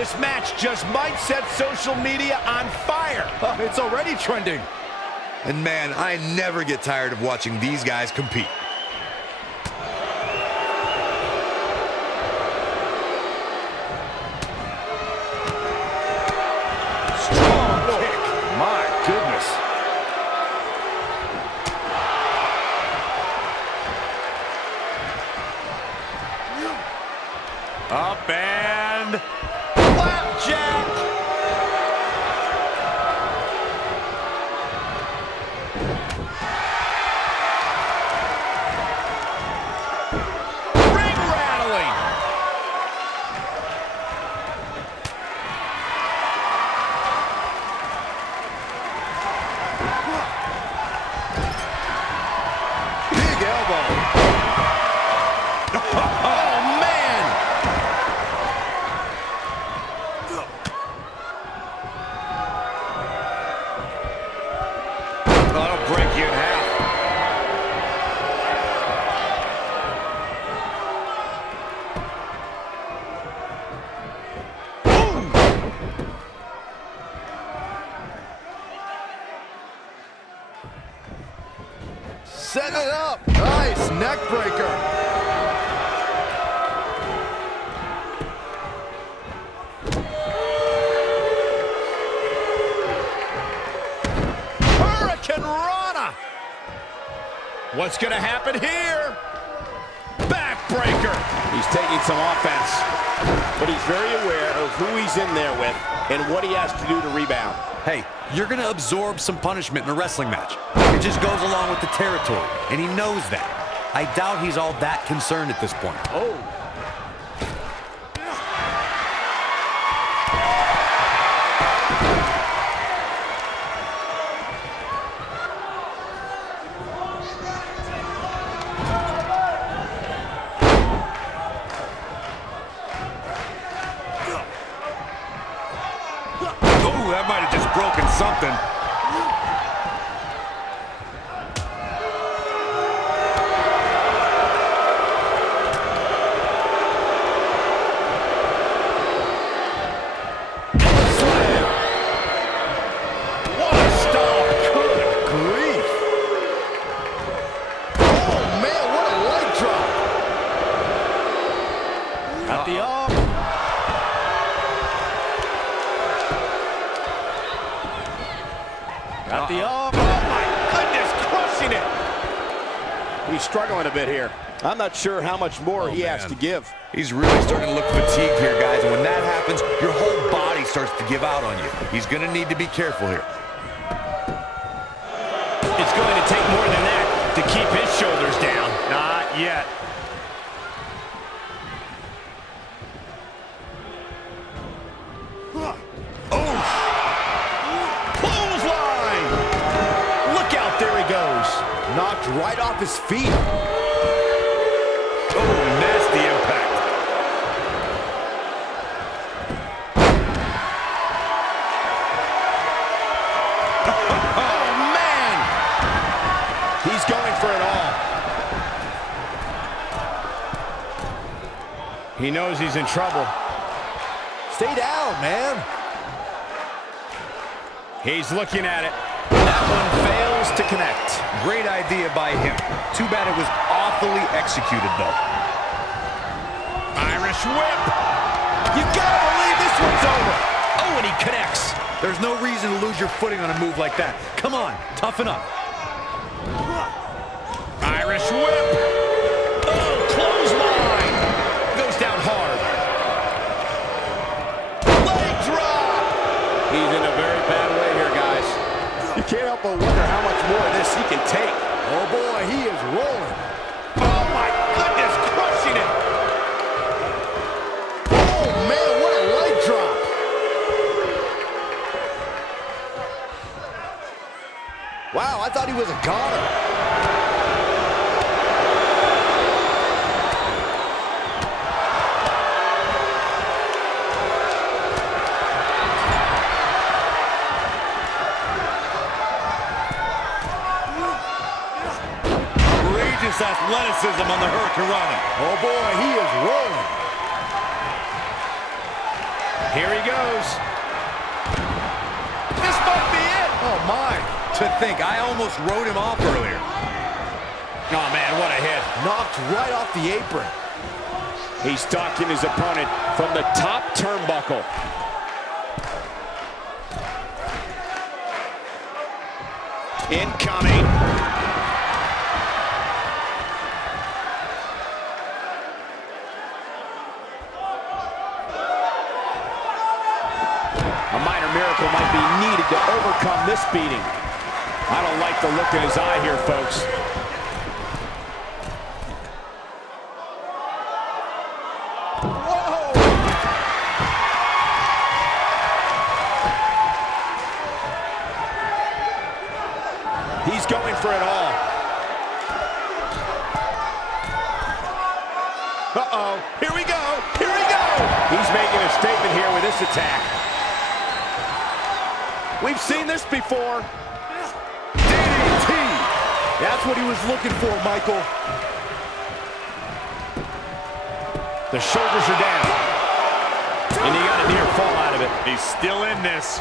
This match just might set social media on fire. Oh, it's already trending. And man, I never get tired of watching these guys compete. Strong kick. My goodness. Up and Flapjack. Ring rattling. big elbow. Oh, man. That'll break you in half. Setting it up. Nice neck breaker. Hurricane Rana. What's going to happen here? Backbreaker. He's taking some offense, but he's very aware of who he's in there with and what he has to do to rebound. Hey, you're going to absorb some punishment in a wrestling match. It just goes along with the territory, and he knows that. I doubt he's all that concerned at this point. Oh. Oh, that might have just broken something. Slam. What a stomp. Good grief. Oh, man, what a leg drop. Got the arm. Got the arm. Oh, my goodness, crushing it. He's struggling a bit here. I'm not sure how much more he has man. to give. He's really starting to look fatigued here, guys, and when that happens, your whole body starts to give out on you. He's going to need to be careful here. It's going to take more than that to keep his shoulders down. Not yet. Clothesline! Look out, there he goes. Knocked right off his feet. Oh, nasty impact. Oh, man! He's going for it all. He knows he's in trouble. Stay down, man. He's looking at it. That one fails to connect. Great idea by him. Too bad it was awfully executed, though. Irish whip. You gotta believe this one's over. Oh, and he connects. There's no reason to lose your footing on a move like that. Come on, toughen up. Irish whip. Oh, clothesline. Goes down hard. Leg drop. He's in a very bad way here, guys. You can't help but wonder how much more of this he can take. Oh, boy, he is rolling. Oh, my goodness, crushing it. Oh, man, what a leg drop. Wow, I thought he was a goner. Outrageous athleticism on the Hurricane Rana. Oh, boy, he is rolling. Here he goes. This might be it. Oh, my. To think, I almost wrote him off earlier. Oh, man, what a hit. Knocked right off the apron. He's stalking his opponent from the top turnbuckle. Incoming. A minor miracle might be needed to overcome this beating. I don't like the look in his eye here, folks. He's going for it all. Uh-oh. Here we go. Here we go. He's making a statement here with this attack. We've seen this before. DDT. That's what he was looking for, Michael. The shoulders are down. And he got a near fall out of it. He's still in this.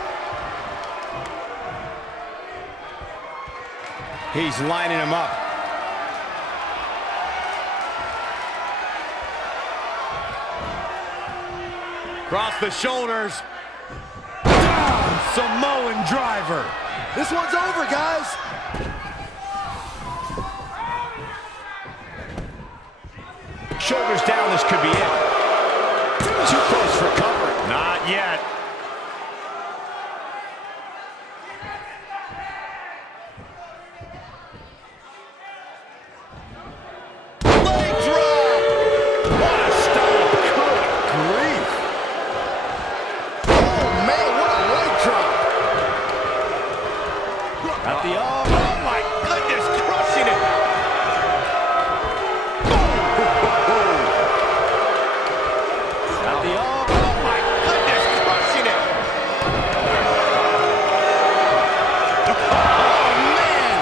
He's lining him up. Cross the shoulders. Down, Samoan driver. This one's over, guys. Shoulders down, this could be it. Too close for comfort. Not yet. Leg drop. What a stomp. Good grief. Oh, man, what a leg drop. At the arm. Oh, my goodness, crushing it. At the arm. Oh, my goodness, crushing it. Oh, man.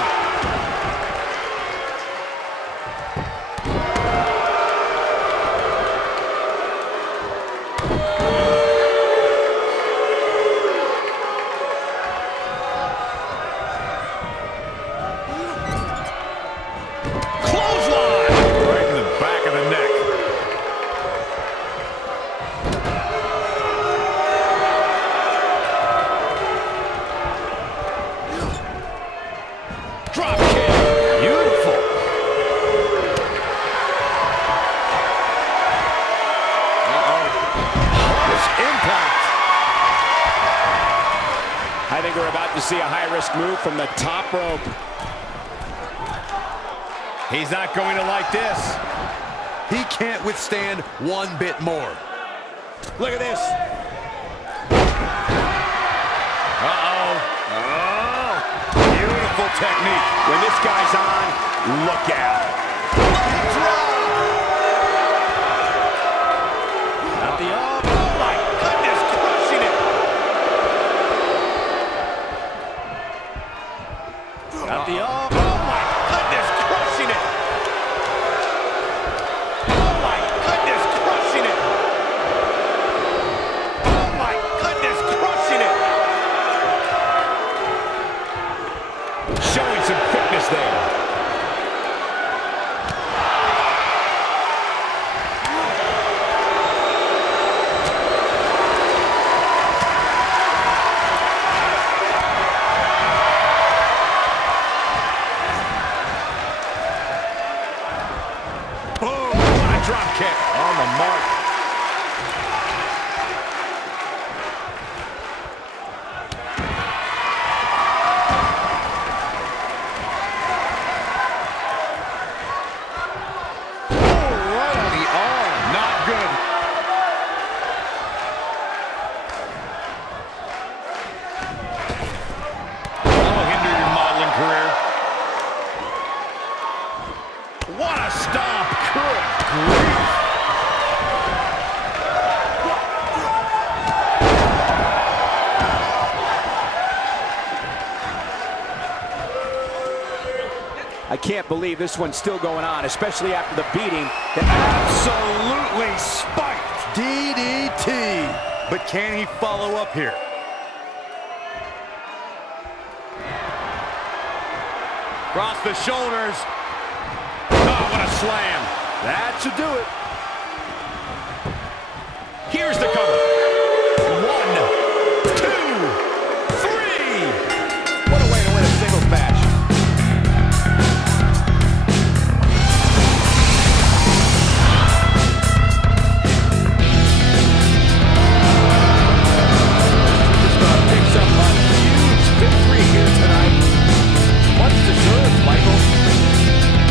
Clothesline. Right in the back of the neck. Drop kick. Beautiful. Harsh impact. I think we're about to see a high-risk move from the top rope. He's not going to like this. He can't withstand one bit more. Look at this. Uh-oh. Oh, beautiful technique. When this guy's on, look out. Leg drop. At the arm. Oh, my goodness, crushing it. At the arm. Oh, my goodness, crushing it. Oh, my goodness, crushing it. Oh, my goodness, crushing it. Showing some quickness there. Boom, what a drop kick. On the mark. Right on the arm. Not good. That'll hinder your modeling career. What a stomp. Good grief. I can't believe this one's still going on, especially after the beating that Absolutely spiked. DDT. but can he follow up here? Across the shoulders. Oh, what a slam. That should do it. Here's the cover. 1, 2, 3. What a way to win a singles match. Picks up a huge victory here tonight. Much deserved, Michael.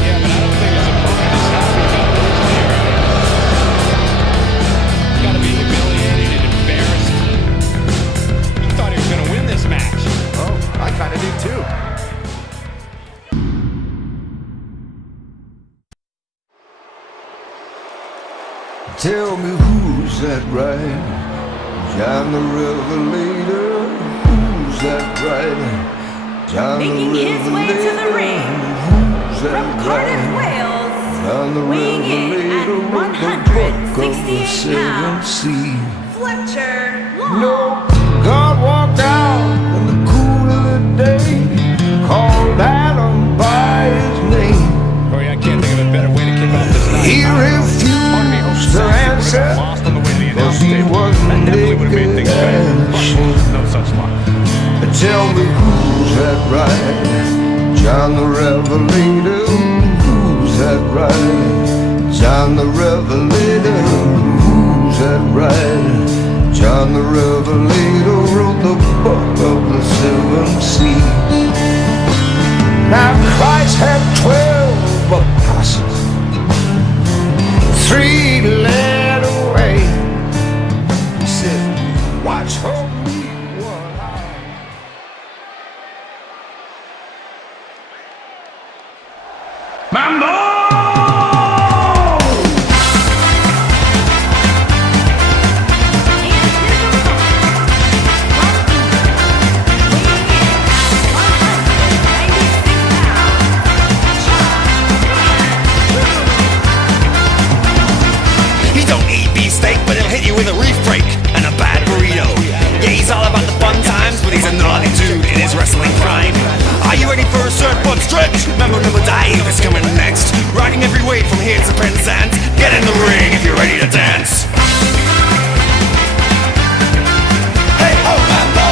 Yeah, but I don't think his opponent is happy about losing here. He's got to be humiliated and embarrassed. He thought he was going to win this match. Oh, I kind of do too. Tell me who's that right? John the Revelator. Who's that right? John Making the his way to the ring Who's that from Cardiff, right? Wales, John the weighing in Revelator at wrote the book of the 168 seven pounds, seas. Fletcher Long. No, God walked out in the cool of the day, called Adam by his name. Corey, I can't think of a better way to kick off this night. He refused to answer, Lost on the way to the cause announce he table. wasn't That definitely would have made things better. naked. No such luck. Tell me who's that right? John the Revelator. Who's that right? John the Revelator. Who's that right? John the Revelator wrote the book of the seven seas. Now Christ had 12 apostles. 3 led away. He said, watch her be one eye. Mambo! He don't eat beefsteak, but he'll hit you with a reef break and a bad burrito. Yeah, he's all about the fun times, but he's a naughty dude in his wrestling prime. Are you ready for a surf stretch? Member number Dave is coming next. Riding every weight from here to Penzance. Get in the ring if you're ready to dance. Hey ho, Mambo!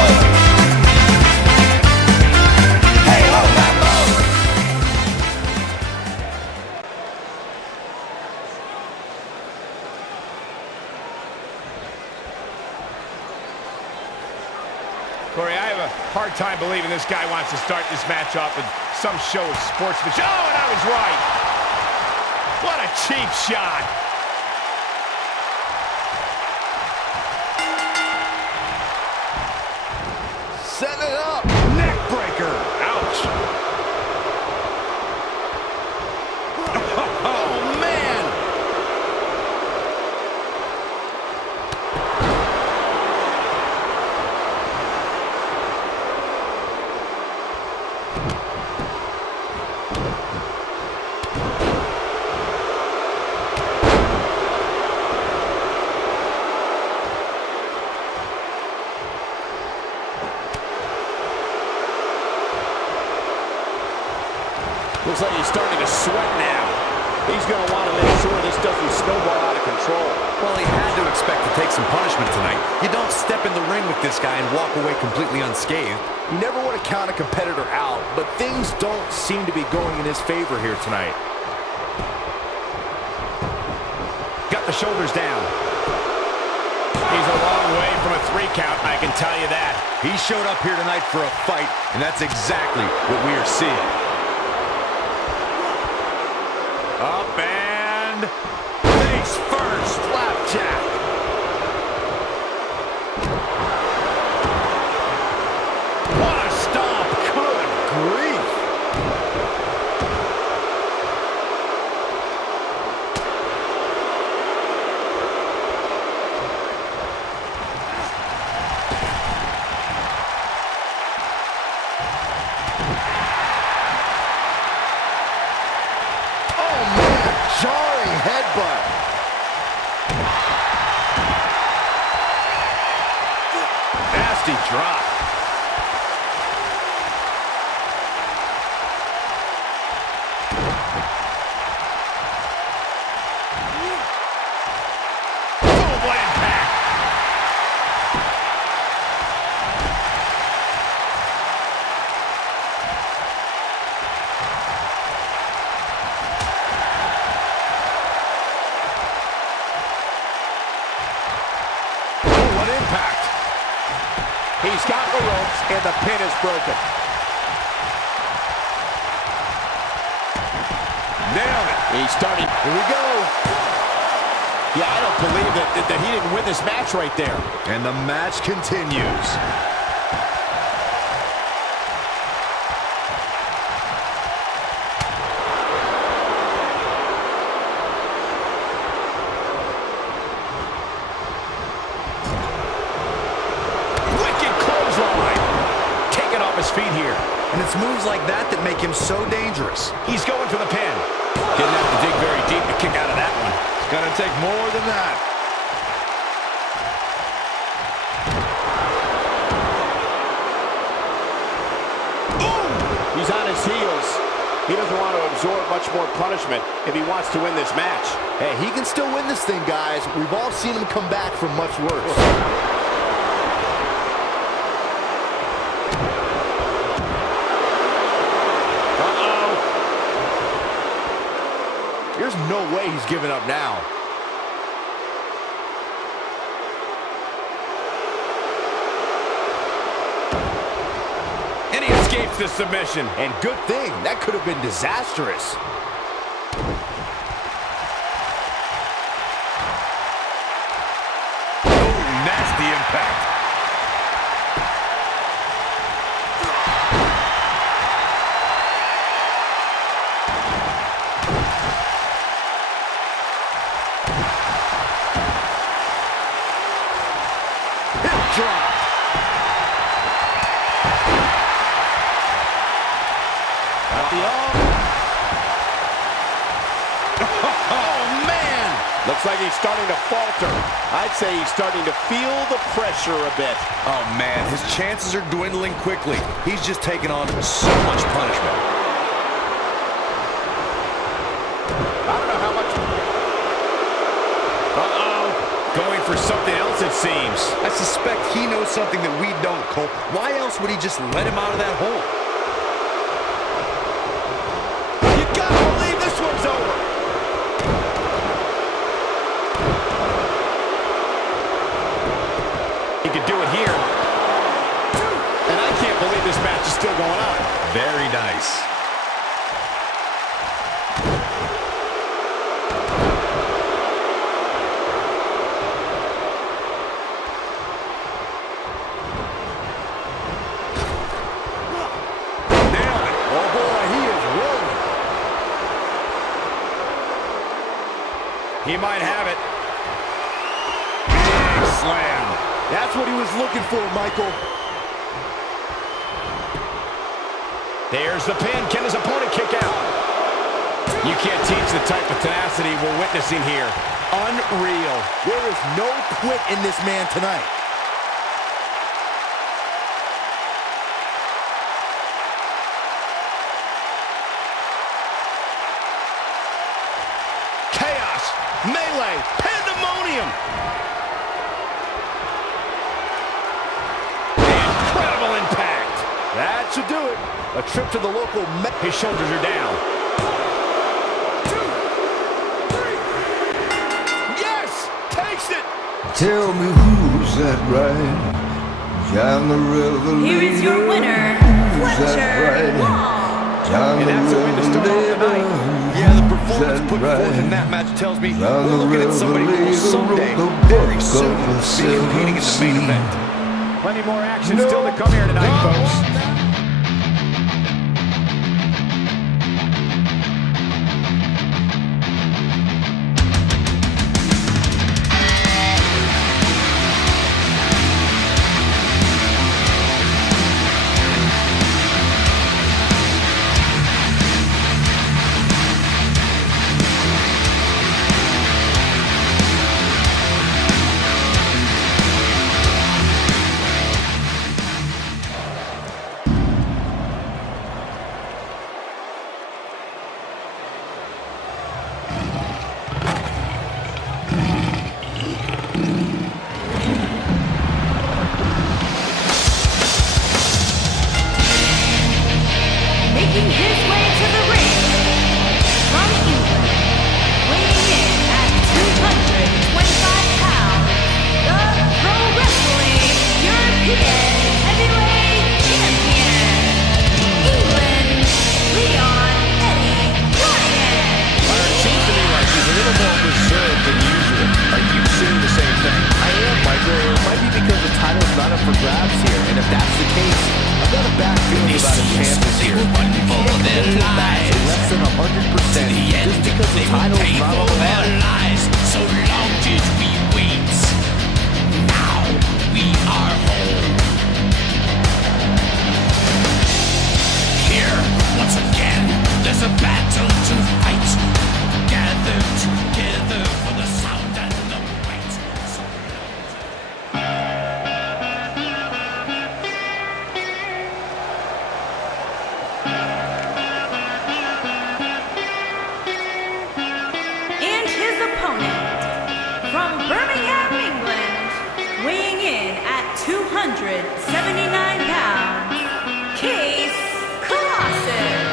Hey ho, Mambo! Corey, I have a hard time believing this guy wants to start this match off with some show of sportsmanship. Oh, and I was right. What a cheap shot. Setting it up. Neck breaker. Ouch. Oh, man. Looks like he's starting to sweat now. He's going to want to make sure this doesn't snowball out of control. Well, he had to expect to take some punishment tonight. You don't step in the ring with this guy and walk away completely unscathed. You never want to count a competitor out, but things don't seem to be going in his favor here tonight. Got the shoulders down. He's a long way from a 3 count, I can tell you that. He showed up here tonight for a fight, and that's exactly what we are seeing. Up and face first, flapjack. What a stomp. Good grief. Jarring headbutt. drop. Oh, what impact! Oh, what impact! He's got the ropes, and the pin is broken. Nailed it. He's starting. Here we go. Yeah, I don't believe that he didn't win this match right there. And the match continues. Wicked clothesline. Taking off his feet here. And it's moves like that that make him so dangerous. He's going for the pin. Didn't have to dig very deep to kick out of that one. It's going to take more than that. He's on his heels. He doesn't want to absorb much more punishment if he wants to win this match. Hey, he can still win this thing, guys. We've all seen him come back from much worse. There's no way he's giving up now. And he escapes the submission. And good thing. That could have been disastrous. Oh, nasty impact. Hip drop. At the arm. Oh, man. Looks like he's starting to falter. I'd say he's starting to feel the pressure a bit. Oh, man, his chances are dwindling quickly. He's just taken on so much punishment. I don't know how much. Going for something else, it seems. I suspect he knows something that we don't, Cole. Why else would he just let him out of that hole? You gotta believe this one's over. He could do it here. And I can't believe this match is still going on. Very nice. He might have it. Big slam. That's what he was looking for, Michael. There's the pin. Can his opponent kick out? You can't teach the type of tenacity we're witnessing here. Unreal. There is no quit in this man tonight. Chaos. Melee. Pandemonium. Incredible impact. That should do it. A trip to the local His shoulders are down. 2, 3. Yes! Takes it! Tell me who's that right? John the Revelator. Here is your winner, Who's that Fletcher right? Long. John And the that's a win to start off the night. Revelator. Yeah, the performance Is put that forth in right? that match tells me John we're the looking at somebody who will Revelator someday, wrote the very book soon, of the be competing in the main seven event. Plenty more action still to come here tonight, folks. his way to the ring, from England, weighing in at 225 pounds, the Pro Wrestling European Heavyweight Champion, England, Leon Eddie Ryan. It seems to me like he's a little more reserved than usual. Are you seeing the same thing? I am, Michael. It might be because the title's not up for grabs here, and if that's the case, I've got a bad feeling about his chances here. He can't hold it back to less than 100% just because the title's not on the line. So long did we wait. Now we are home. Here, once again, there's a battle to fight. Gather together for the sound and the might. So And his opponent, from Birmingham, England, weighing in at 279 pounds, Case Colossus.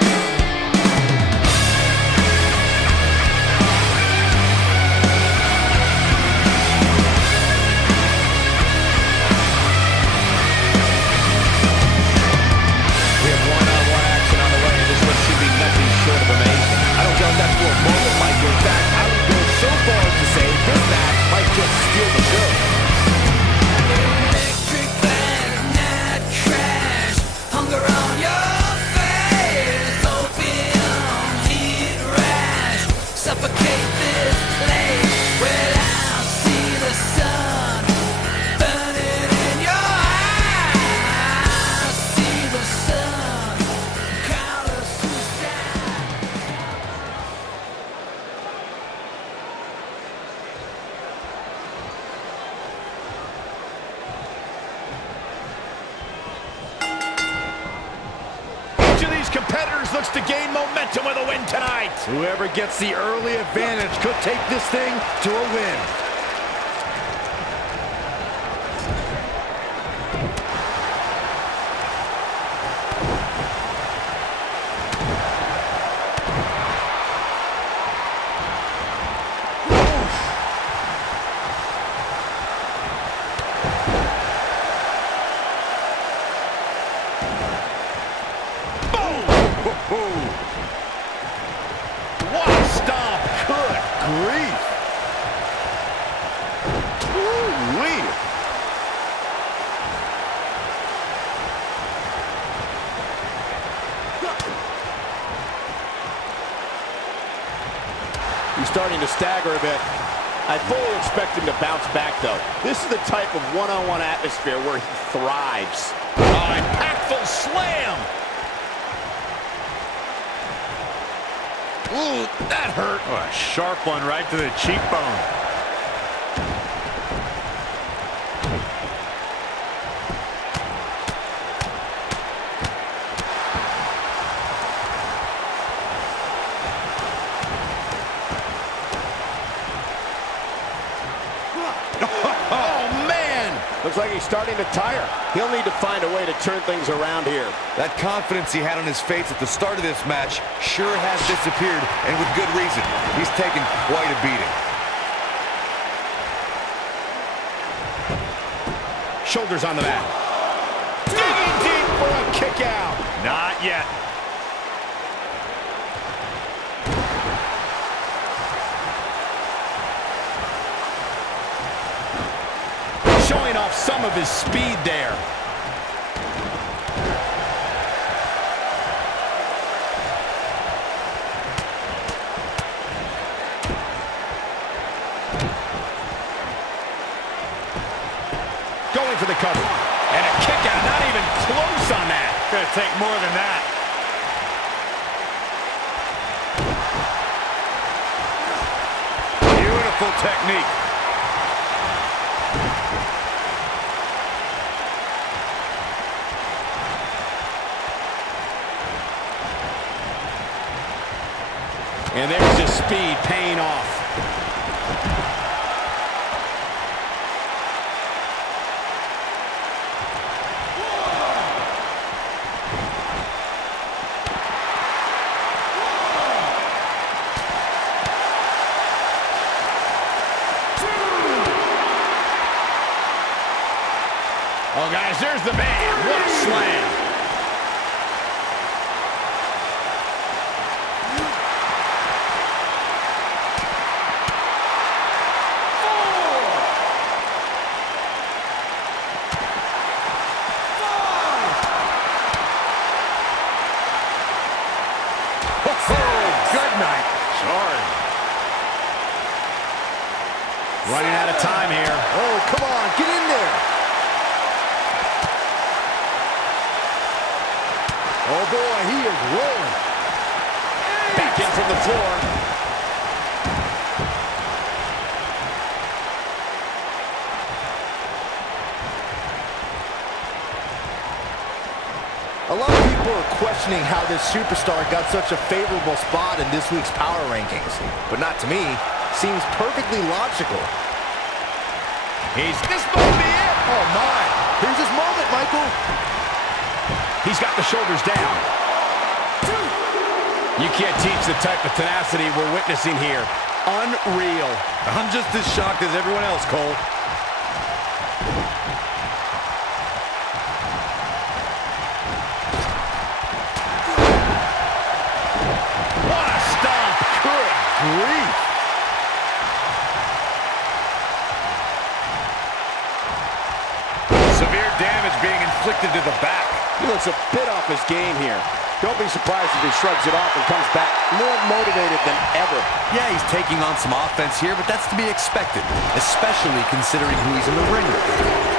We have one-on-one action on the way, and this one should be nothing short of amazing. I don't doubt that for a moment, Mike. In fact, I would go so far as to say this match might just steal the show. electric fan, not crash. Hunger on your face. Opium, heat rash. Suffocate this place. Well, I'll see the sun burning in your eyes. I'll see the sun. Call us suicide. Each of these competitors looks to gain momentum with a win tonight. Whoever gets the early advantage could take this thing to a win. What a stomp. Good grief. Woo-wee. He's starting to stagger a bit. I fully expect him to bounce back, though. This is the type of one-on-one atmosphere where he thrives. Oh, impactful slam. Ooh, that hurt. Oh, a sharp one right to the cheekbone. Oh, man. Looks like he's starting to tire. He'll need to find a way to turn things around here. That confidence he had on his face at the start of this match sure has disappeared, and with good reason. He's taken quite a beating. Shoulders on the mat. Digging deep for a kick out. Not yet. Showing off some of his speed there. Going for the cover. And a kick out, not even close on that. Gonna take more than that. Beautiful technique. And there's his speed paying off. there's the man. What a slam. Running out of time here. Oh, come on, get in there. Oh, boy, he is rolling. Back in from the floor. A lot of people are questioning how this superstar got such a favorable spot in this week's power rankings. But not to me. Seems perfectly logical. This might be it. Oh, my. Here's his moment, Michael. He's got the shoulders down. You can't teach the type of tenacity we're witnessing here. Unreal. I'm just as shocked as everyone else, Cole. What a stomp. Good grief. Severe damage being inflicted to the back. He looks a bit off his game here. Don't be surprised if he shrugs it off and comes back more motivated than ever. Yeah, he's taking on some offense here, but that's to be expected, especially considering who he's in the ring with.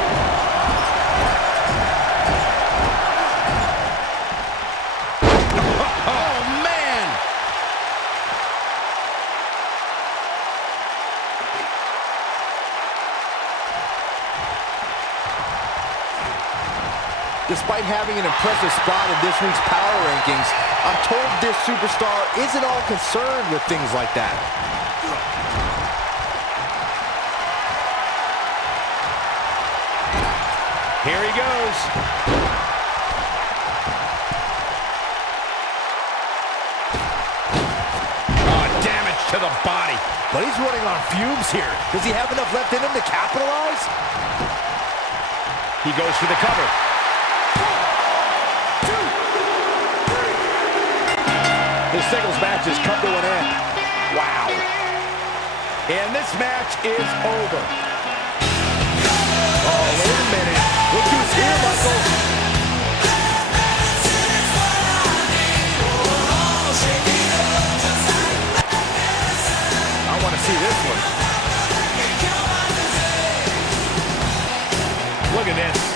Despite having an impressive spot in this week's power rankings, I'm told this superstar isn't all concerned with things like that. Here he goes. Oh, damage to the body. But he's running on fumes here. Does he have enough left in him to capitalize? He goes for the cover. This singles match has come to an end. Wow. And this match is over. Oh, wait a minute. Look who's here, Michael. I want to see this one. Look at this.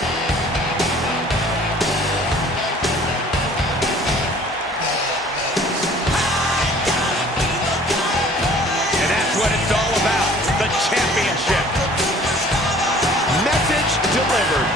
What it's all about, the championship. Message delivered.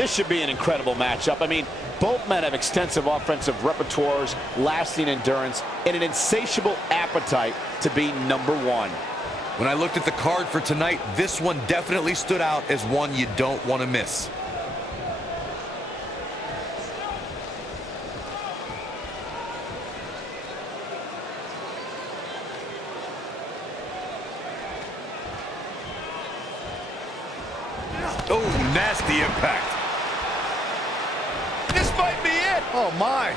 This should be an incredible matchup. I mean, both men have extensive offensive repertoires, lasting endurance, and an insatiable appetite to be number one. When I looked at the card for tonight, this one definitely stood out as one you don't want to miss. Oh, nasty impact. This might be it. Oh, my.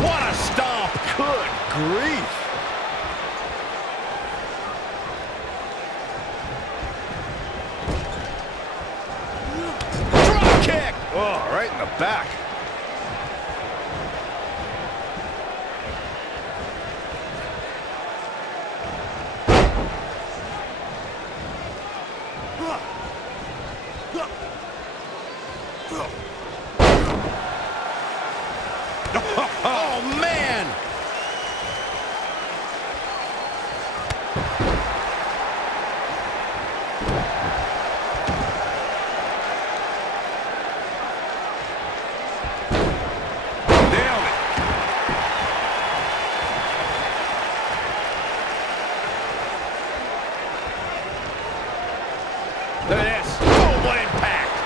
What a stomp. Good grief. Drop kick. Oh, right in the back. Oh, man! Nailed it! Look at this. Oh, what impact!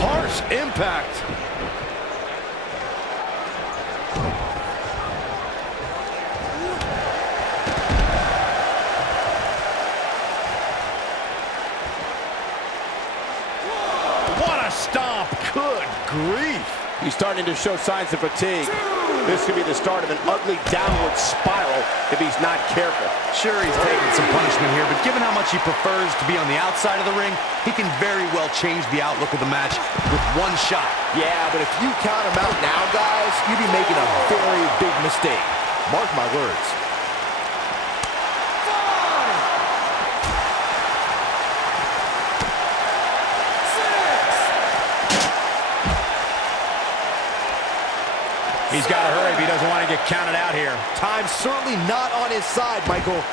Harsh impact. What a stomp. Good grief. He's starting to show signs of fatigue. This could be the start of an ugly downward spiral if he's not careful. Sure, he's taking some punishment here, but given how much he prefers to be on the outside of the ring, he can very well change the outlook of the match with one shot. Yeah, but if you count him out now, guys, you'd be making a very big mistake. Mark my words. He's got to hurry if he doesn't want to get counted out here. Time's certainly not on his side, Michael.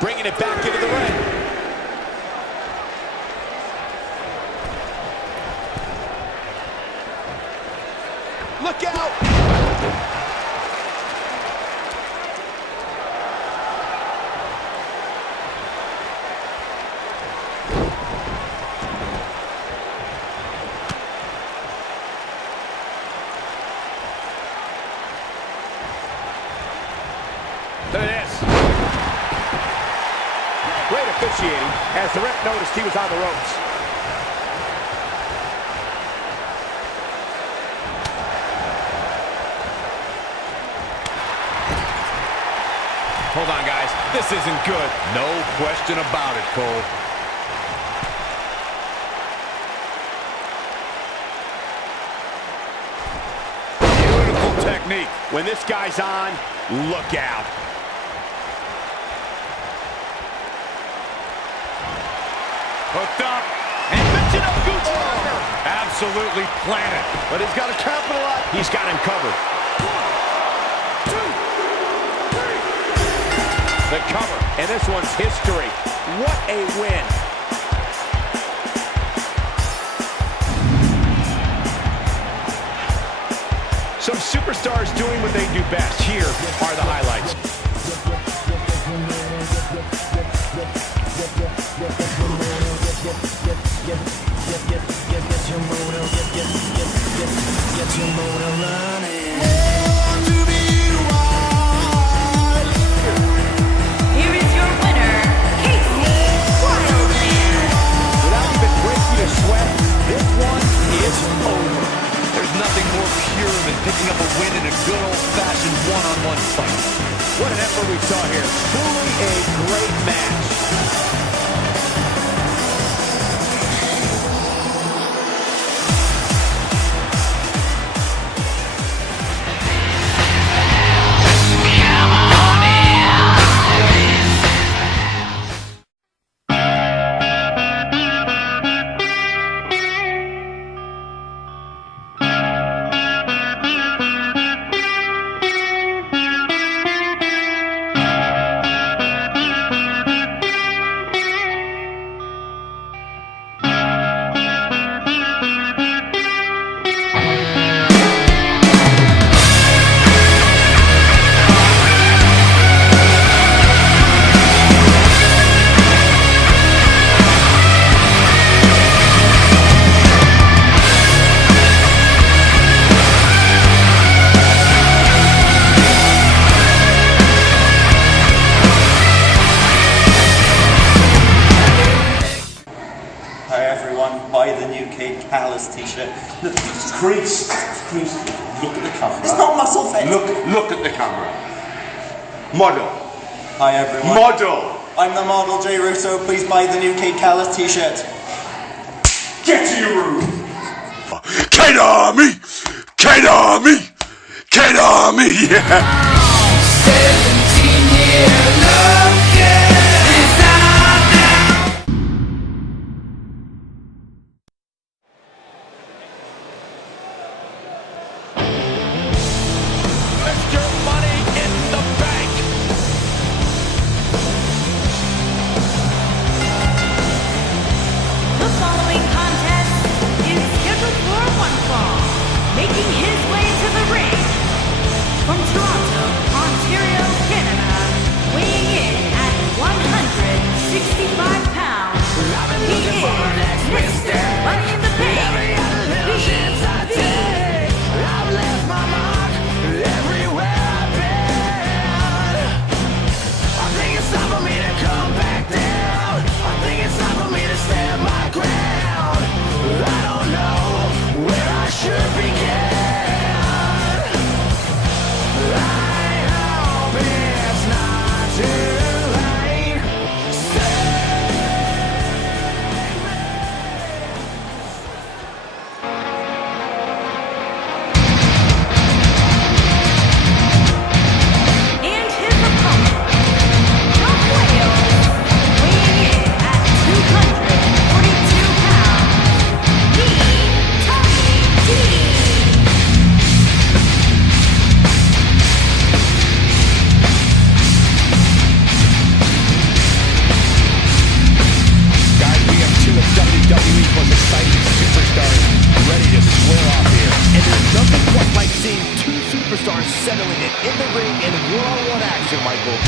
Bringing it back into the ring. Look out! Look at this. Great officiating as the ref noticed he was on the ropes. Hold on, guys. This isn't good. No question about it, Cole. Beautiful technique. When this guy's on, look out. Hooked up. And pitching up Gucci. Absolutely planted. But he's got to capitalize. He's got him covered. The cover, and this one's history. What a win. Some superstars doing what they do best. Here are the highlights. Here is your winner, Casey Wildman. Without even breaking a sweat, this one is over. There's nothing more pure than picking up a win in a good old-fashioned one-on-one fight. What an effort we saw here. Truly a great match. Priest, look at the camera. It's not muscle face. Look at the camera. Model. Hi everyone. Model. I'm the model, Jay Russo. Please buy the new Kate Callis t-shirt. Get to your room. Kate Army. Kate Army. Kate Army. Yeah. 17-year love is out now. Mr. Money in the Bank. The following contest is scheduled for one fall. Making his way to the ring from Toronto, Ontario, Canada, weighing in at 165 pounds. He is Mr. Money in the Bank. I've left my mark everywhere I've been. I think it's time for me to come back down. I think it's time for me to stand my ground. I don't know where I should begin. I hope it's not too late. And his opponent, Tom Wales, weighing in at 242 pounds. Me, Tommy D. Guys, we have two of WWE's most exciting superstars ready to square off here. And there's nothing quite like seeing two superstars settling it in the ring in one-on-one action, Michael.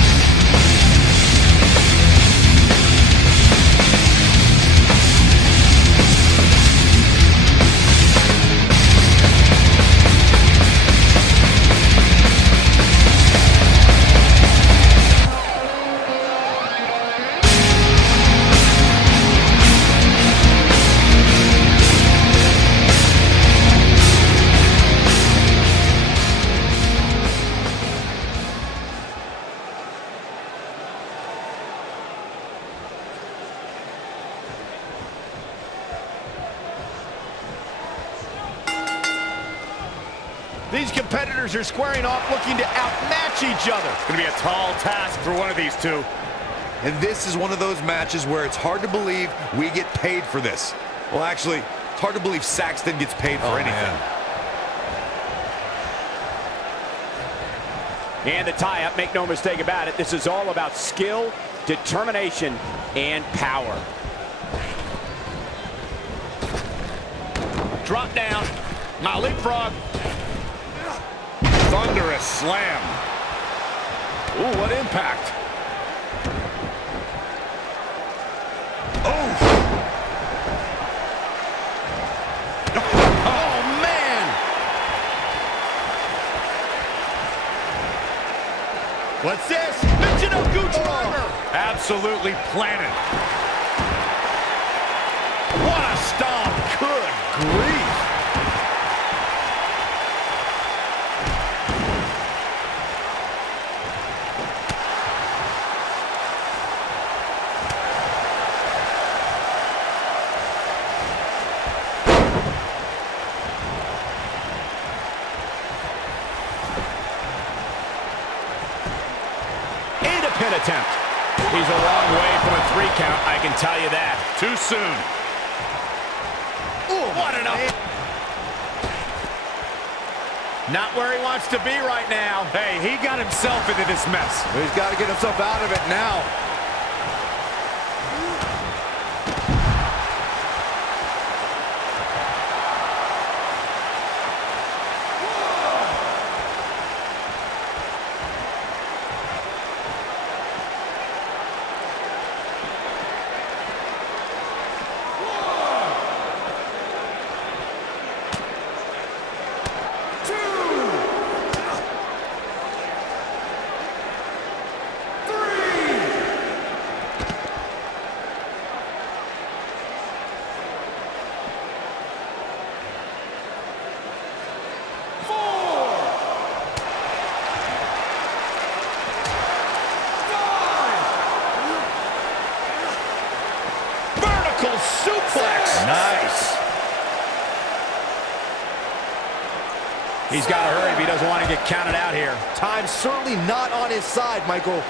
These competitors are squaring off looking to outmatch each other. It's going to be a tall task for one of these two. And this is one of those matches where it's hard to believe we get paid for this. Well, actually, it's hard to believe Saxton gets paid for anything. And the tie-up, make no mistake about it, this is all about skill, determination, and power. Drop down. Now leapfrog. Thunderous slam. Ooh, what impact. Oh! Oh, man! What's this? Michinoku driver! Absolutely planted. What a stomp! Good grief! Pin attempt. He's a long way from a 3 count, I can tell you that. Too soon. Ooh, what an up. Not where he wants to be right now. Hey, he got himself into this mess. He's got to get himself out of it now. He's got to hurry if he doesn't want to get counted out here. Time's certainly not on his side, Michael.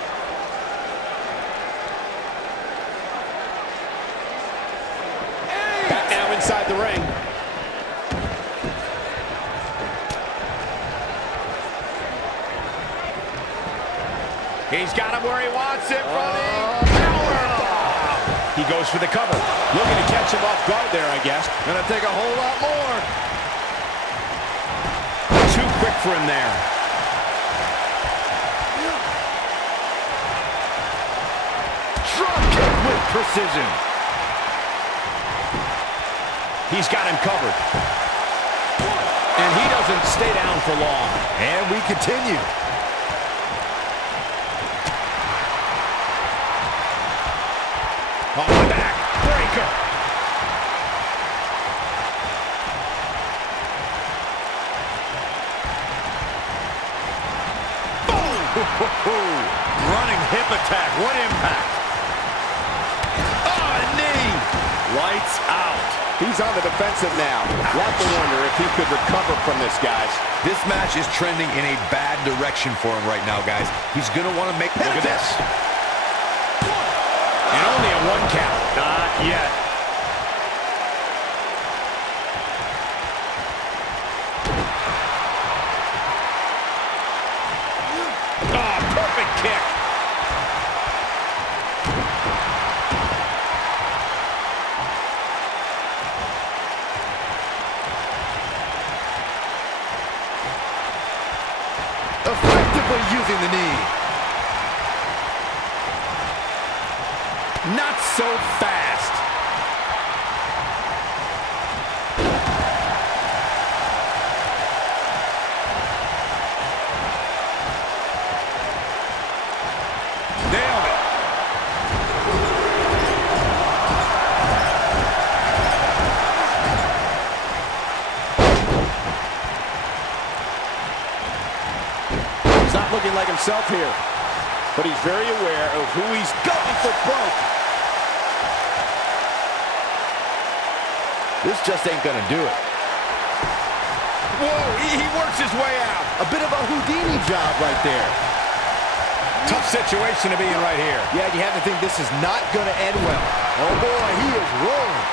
Back now inside the ring. He's got him where he wants it. Running powerbomb. He goes for the cover. Looking to catch him off guard there, I guess. Gonna take a whole lot more. Too quick for him there. Drop kick with precision. He's got him covered. And he doesn't stay down for long. And we continue. On the back, breaker. Boom! Running hip attack. What impact? Oh, a knee. Lights out. He's on the defensive now. You have to wonder if he could recover from this, guys. This match is trending in a bad direction for him right now, guys. He's going to want to make... Look at this. And only a 1 count. Not yet. Oh, perfect kick. Effectively using the knee. Not so fast. Nailed it. He's not looking like himself here, but he's very aware of who he's going for broke. This just ain't gonna do it. Whoa, he works his way out. A bit of a Houdini job right there. Tough situation to be in right here. Yeah, you have to think this is not gonna end well. Oh boy, he is rolling.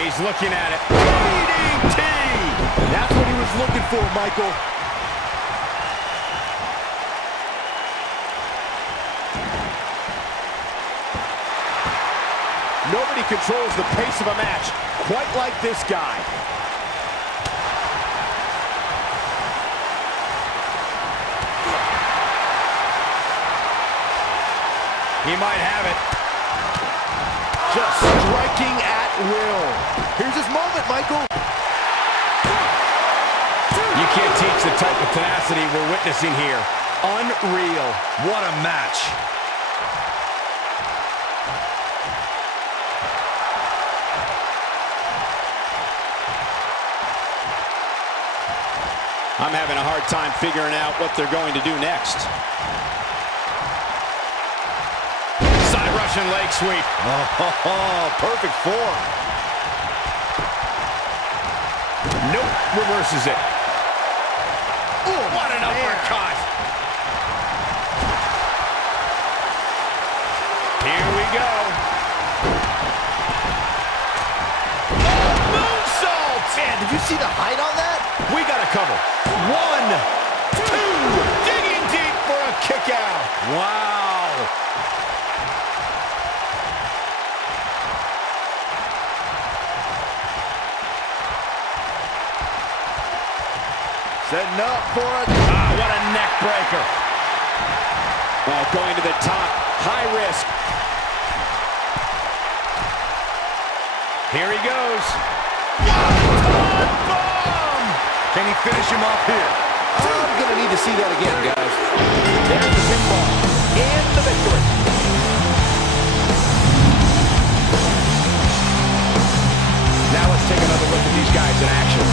He's looking at it. DDT! That's what he was looking for, Michael. Nobody controls the pace of a match quite like this guy. He might have it. Just striking at will. Here's his moment, Michael. You can't teach the type of tenacity we're witnessing here. Unreal. What a match. I'm having a hard time figuring out what they're going to do next. Side Russian leg sweep. Oh, perfect form. Nope, reverses it. Oh, What an uppercut. Here we go. Oh, moonsault. Man, did you see the height on that? We got a cover. 1, 2, digging deep for a kick out. Wow. Setting up for a... What a neck breaker. Going to the top, high risk. Here he goes. One-ton bomb! Can he finish him off here? I'm gonna need to see that again, guys. There's the pinfall and the victory. Now let's take another look at these guys in action.